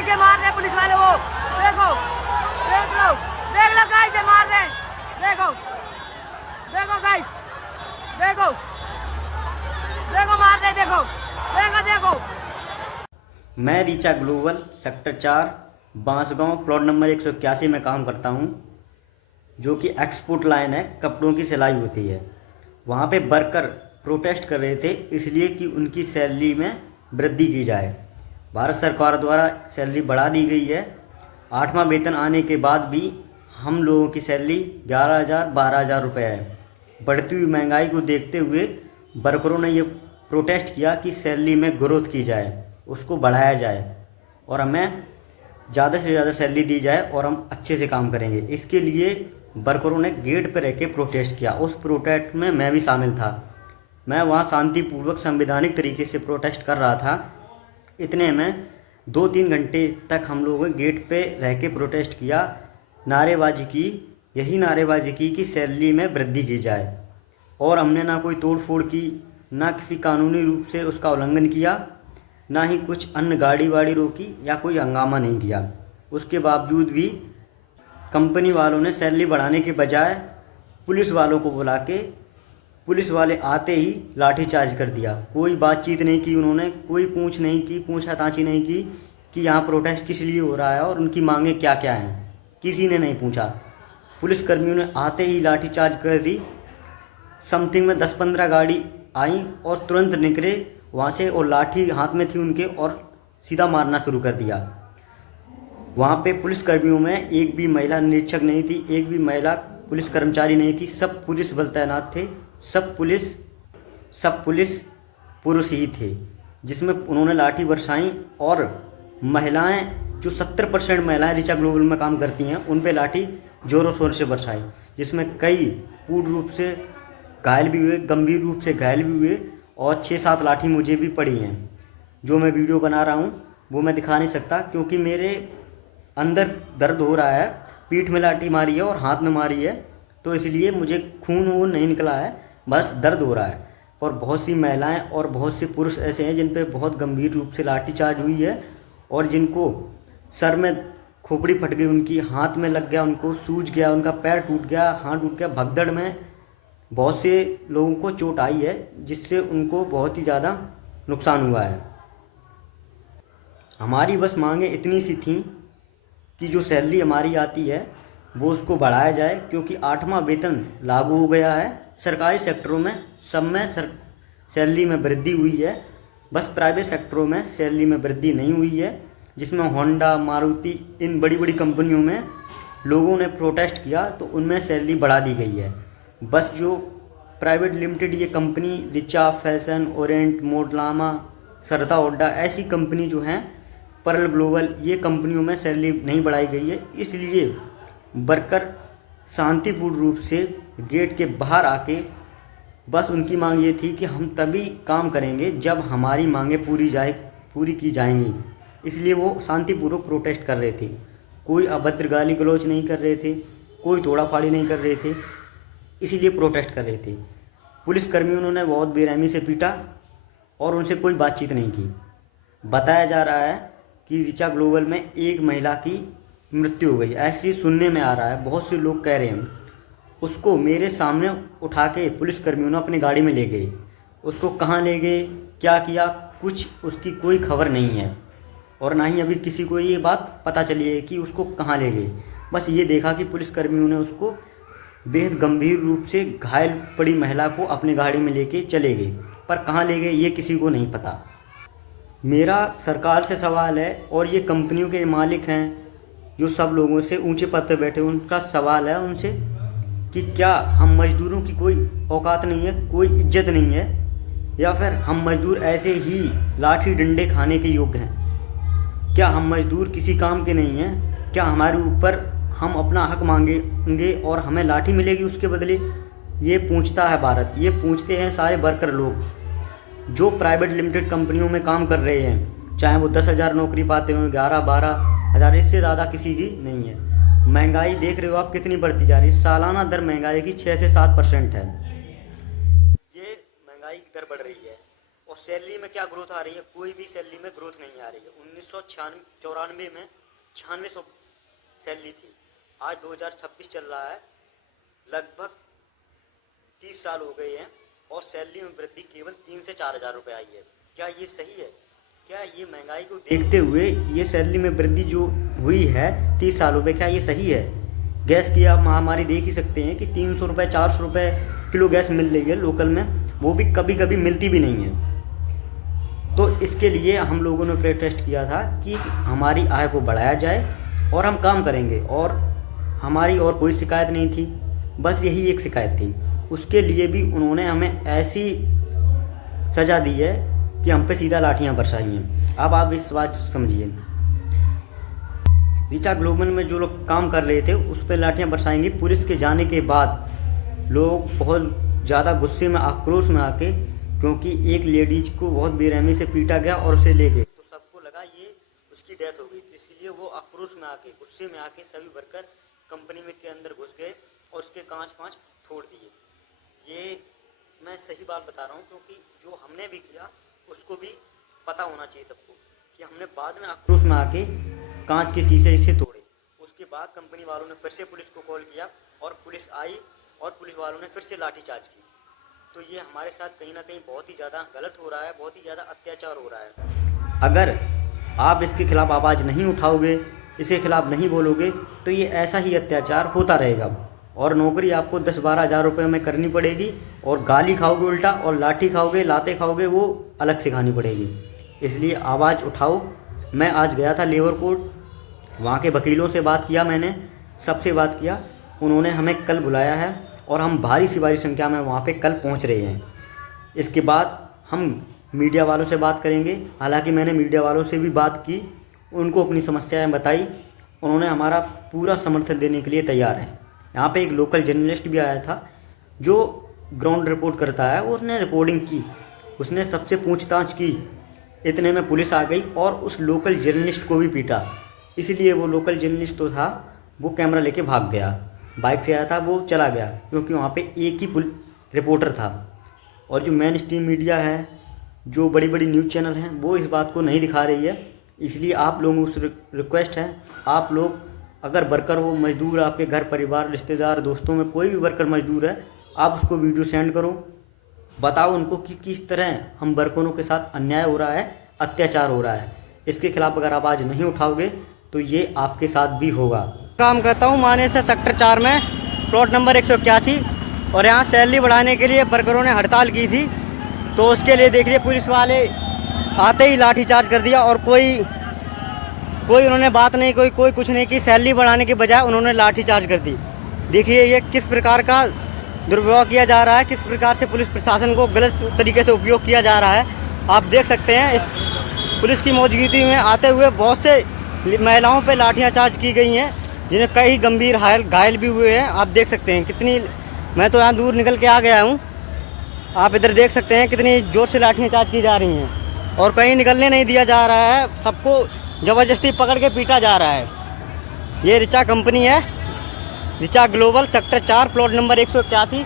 कैसे मार रहे पुलिस वाले वो, देखो देख लो, देख लो कैसे मार रहे, देखो देखो गाइस, देखो देखो मार रहे, देखो देखो देखो। मैं Richa global sector 4 Bansgaon plot number 181 में काम करता हूं, जो कि एक्सपोर्ट लाइन है, कपड़ों की सिलाई होती है। वहां पे वर्कर प्रोटेस्ट कर रहे थे इसलिए कि उनकी सैलरी में वृद्धि की जाए। भारत सरकार द्वारा सैलरी बढ़ा दी गई है। 8वां वेतन आने के बाद भी हम लोगों की सैलरी 11,000 12,000 रुपये है। बढ़ती हुई महंगाई को देखते हुए वर्करों ने ये प्रोटेस्ट किया कि सैलरी में ग्रोथ की जाए, उसको बढ़ाया जाए और हमें ज़्यादा से ज़्यादा सैलरी दी जाए और हम अच्छे से काम करेंगे। इसके लिए वर्करों ने गेट पर रह के प्रोटेस्ट किया। उस प्रोटेस्ट में मैं भी शामिल था। मैं वहाँ शांतिपूर्वक संवैधानिक तरीके से प्रोटेस्ट कर रहा था। इतने में 2-3 घंटे तक हम लोगों ने गेट पे रह के प्रोटेस्ट किया, नारेबाजी की, यही नारेबाजी की कि सैलरी में वृद्धि की जाए। और हमने ना कोई तोड़ फोड़ की, ना किसी कानूनी रूप से उसका उल्लंघन किया, ना ही कुछ अन्य गाड़ी वाड़ी रोकी या कोई हंगामा नहीं किया। उसके बावजूद भी कंपनी वालों ने सैलरी बढ़ाने के बजाय पुलिस वालों को बुला के, पुलिस वाले आते ही लाठीचार्ज कर दिया। कोई बातचीत नहीं की उन्होंने, कोई पूछ नहीं की, पूछताछ नहीं की कि यहाँ प्रोटेस्ट किस लिए हो रहा है और उनकी मांगें क्या क्या हैं। किसी ने नहीं पूछा। पुलिस कर्मियों ने आते ही लाठीचार्ज कर दी। समथिंग में 10-15 गाड़ी आई और तुरंत निकले वहाँ से और लाठी हाथ में थी उनके और सीधा मारना शुरू कर दिया। वहाँ पे पुलिस कर्मियों में एक भी महिला निरीक्षक नहीं थी, एक भी महिला पुलिस कर्मचारी नहीं थी। सब पुलिस बल तैनात थे, सब पुलिस पुरुष ही थे, जिसमें उन्होंने लाठी बरसाई। और महिलाएं, जो 70% महिलाएं रीचा ग्लोबल में काम करती हैं, उन पे लाठी ज़ोरों शोर से बरसाई, जिसमें कई पूर्ण रूप से घायल भी हुए, गंभीर रूप से घायल भी हुए और 6-7 लाठी मुझे भी पड़ी हैं। जो मैं वीडियो बना रहा हूँ वो मैं दिखा नहीं सकता क्योंकि मेरे अंदर दर्द हो रहा है। पीठ में लाठी मारी है और हाथ में मारी है, तो इसलिए मुझे खून वून नहीं निकला है, बस दर्द हो रहा है। और बहुत सी महिलाएं और बहुत से पुरुष ऐसे हैं जिन पे बहुत गंभीर रूप से लाठीचार्ज हुई है और जिनको सर में खोपड़ी फट गई, उनकी हाथ में लग गया, उनको सूज गया, उनका पैर टूट गया, हाथ टूट गया। भगदड़ में बहुत से लोगों को चोट आई है, जिससे उनको बहुत ही ज़्यादा नुकसान हुआ है। हमारी बस मांगे इतनी सी थी कि जो सैलरी हमारी आती है वो उसको बढ़ाया जाए, क्योंकि 8वां वेतन लागू हो गया है। सरकारी सेक्टरों में सब में सैलरी में वृद्धि हुई है, बस प्राइवेट सेक्टरों में सैलरी में वृद्धि नहीं हुई है, जिसमें होंडा, मारुति, इन बड़ी बड़ी कंपनियों में लोगों ने प्रोटेस्ट किया तो उनमें सैलरी बढ़ा दी गई है। बस जो प्राइवेट लिमिटेड ये कंपनी रिचा, फैशन, ओरेंट, मोडलामा, सरदा ओड्डा, ऐसी कंपनी जो हैं, पर्ल ग्लोबल, ये कंपनियों में सैलरी नहीं बढ़ाई गई है। इसलिए वर्कर शांतिपूर्ण रूप से गेट के बाहर आके बस उनकी मांग ये थी कि हम तभी काम करेंगे जब हमारी मांगें पूरी की जाएंगी। इसलिए वो शांतिपूर्वक प्रोटेस्ट कर रहे थे। कोई अभद्र गाली गलौज नहीं कर रहे थे, कोई तोड़ाफाड़ी नहीं कर रहे थे, इसीलिए प्रोटेस्ट कर रहे थे। पुलिस कर्मियों ने बहुत बेरहमी से पीटा और उनसे कोई बातचीत नहीं की। बताया जा रहा है कि रीचा ग्लोबल में एक महिला की मृत्यु हो गई, ऐसी सुनने में आ रहा है, बहुत से लोग कह रहे हैं। उसको मेरे सामने उठा के पुलिस कर्मियों ने अपनी गाड़ी में ले गए। उसको कहाँ ले गए, क्या किया, कुछ उसकी कोई खबर नहीं है और ना ही अभी किसी को ये बात पता चली है कि उसको कहाँ ले गए। बस ये देखा कि पुलिस कर्मियों ने उसको बेहद गंभीर रूप से घायल पड़ी महिला को अपनी गाड़ी में लेके चले गए, पर कहाँ ले गए ये किसी को नहीं पता। मेरा सरकार से सवाल है और ये कंपनियों के मालिक हैं जो सब लोगों से ऊंचे पद पर बैठे, उनका सवाल है उनसे कि क्या हम मजदूरों की कोई औकात नहीं है, कोई इज्जत नहीं है, या फिर हम मजदूर ऐसे ही लाठी डंडे खाने के योग्य हैं? क्या हम मजदूर किसी काम के नहीं हैं? क्या हमारे ऊपर हम अपना हक मांगेंगे और हमें लाठी मिलेगी उसके बदले? ये पूछता है भारत, ये पूछते हैं सारे वर्कर लोग जो प्राइवेट लिमिटेड कंपनियों में काम कर रहे हैं, चाहे वो 10,000 नौकरी पाते हों, 11-12 हज़ार, इससे ज़्यादा किसी की नहीं है। महंगाई देख रहे हो आप कितनी बढ़ती जा रही है। सालाना दर महंगाई की 6 से 7% है। ये महंगाई की दर बढ़ रही है और सैलरी में क्या ग्रोथ आ रही है? कोई भी सैलरी में ग्रोथ नहीं आ रही है। 1994 में 9600 सैलरी थी, आज 2026 चल रहा है, लगभग 30 साल हो गए हैं और सैलरी में वृद्धि केवल 3 से 4 हज़ार रुपये आई है। क्या ये सही है? क्या ये महंगाई को देखते हुए ये सैलरी में वृद्धि जो हुई है 30 सालों में, क्या ये सही है? गैस की आप महामारी देख ही सकते हैं कि 300 रुपये 400 रुपये किलो गैस मिल रही है लोकल में, वो भी कभी कभी मिलती भी नहीं है। तो इसके लिए हम लोगों ने प्रोटेस्ट किया था कि हमारी आय को बढ़ाया जाए और हम काम करेंगे, और हमारी और कोई शिकायत नहीं थी, बस यही एक शिकायत थी। उसके लिए भी उन्होंने हमें ऐसी सज़ा दी है कि हम पे सीधा लाठियाँ बरसाई हैं। अब आप इस बात समझिए, रीचा ग्लोबल में जो लोग काम कर रहे थे उस पर लाठियाँ बरसाएंगी। पुलिस के जाने के बाद लोग बहुत ज़्यादा गुस्से में, आक्रोश में आके, क्योंकि एक लेडीज को बहुत बेरहमी से पीटा गया और उसे ले गए, तो सबको लगा ये उसकी डेथ हो गई, तो इसलिए वो आक्रोश में आके, गुस्से में आके सभी वर्कर कंपनी में के अंदर घुस गए और उसके कांच वाँच फोड़ दिए। ये मैं सही बात बता रहा हूँ, क्योंकि जो हमने भी किया उसको भी पता होना चाहिए सबको कि हमने बाद में आक्रोश में आके कांच के शीशे इसे तोड़े। उसके बाद कंपनी वालों ने फिर से पुलिस को कॉल किया और पुलिस आई और पुलिस वालों ने फिर से लाठीचार्ज की। तो ये हमारे साथ कहीं ना कहीं बहुत ही ज़्यादा गलत हो रहा है, बहुत ही ज़्यादा अत्याचार हो रहा है। अगर आप इसके खिलाफ आवाज़ नहीं उठाओगे, इसके खिलाफ नहीं बोलोगे, तो ये ऐसा ही अत्याचार होता रहेगा और नौकरी आपको 10-12 हज़ार रुपये में करनी पड़ेगी और गाली खाओगे उल्टा, और लाठी खाओगे, लाते खाओगे, वो अलग से खानी पड़ेगी। इसलिए आवाज़ उठाओ। मैं आज गया था लेबर कोर्ट, वहाँ के वकीलों से बात किया, मैंने सबसे बात किया, उन्होंने हमें कल बुलाया है और हम भारी संख्या में वहाँ पे कल पहुँच रहे हैं। इसके बाद हम मीडिया वालों से बात करेंगे। हालांकि मैंने मीडिया वालों से भी बात की, उनको अपनी समस्याएं बताई, उन्होंने हमारा पूरा समर्थन देने के लिए तैयार हैं। यहाँ पे एक लोकल जर्नलिस्ट भी आया था जो ग्राउंड रिपोर्ट करता है, उसने रिपोर्टिंग की, उसने सबसे पूछताछ की, इतने में पुलिस आ गई और उस लोकल जर्नलिस्ट को भी पीटा। इसलिए वो लोकल जर्नलिस्ट तो था, वो कैमरा लेके भाग गया, बाइक से आया था, वो चला गया, क्योंकि वहाँ पे एक ही रिपोर्टर था। और जो मेन स्ट्रीम मीडिया है, जो बड़ी बड़ी न्यूज़ चैनल हैं, वो इस बात को नहीं दिखा रही है। इसलिए आप लोगों से रिक्वेस्ट है, आप लोग अगर वर्कर हो, मजदूर, आपके घर परिवार रिश्तेदार दोस्तों में कोई भी वर्कर मजदूर है, आप उसको वीडियो सेंड करो, बताओ उनको कि किस तरह हम वर्करों के साथ अन्याय हो रहा है, अत्याचार हो रहा है। इसके खिलाफ अगर आवाज़ नहीं उठाओगे तो ये आपके साथ भी होगा। काम करता हूँ माने से सेक्टर 4 में, प्लॉट नंबर 181, और यहाँ सैलरी बढ़ाने के लिए वर्करों ने हड़ताल की थी। तो उसके लिए देखिए पुलिस वाले आते ही लाठीचार्ज कर दिया और कोई उन्होंने बात नहीं, कोई कुछ नहीं की। सैलरी बढ़ाने के बजाय उन्होंने लाठीचार्ज कर दी। देखिए ये किस प्रकार का दुर्व्यवहार किया जा रहा है, किस प्रकार से पुलिस प्रशासन को गलत तरीके से उपयोग किया जा रहा है। आप देख सकते हैं इस पुलिस की मौजूदगी में आते हुए बहुत से महिलाओं पे लाठियाँ चार्ज की गई हैं, जिन्हें कई गंभीर घायल भी हुए हैं। आप देख सकते हैं कितनी, मैं तो यहाँ दूर निकल के आ गया हूँ, आप इधर देख सकते हैं कितनी ज़ोर से लाठियाँ चार्ज की जा रही हैं और कहीं निकलने नहीं दिया जा रहा है, सबको ज़बरदस्ती पकड़ के पीटा जा रहा है। ये रीचा कंपनी है, Richa global sector 4 plot number 181।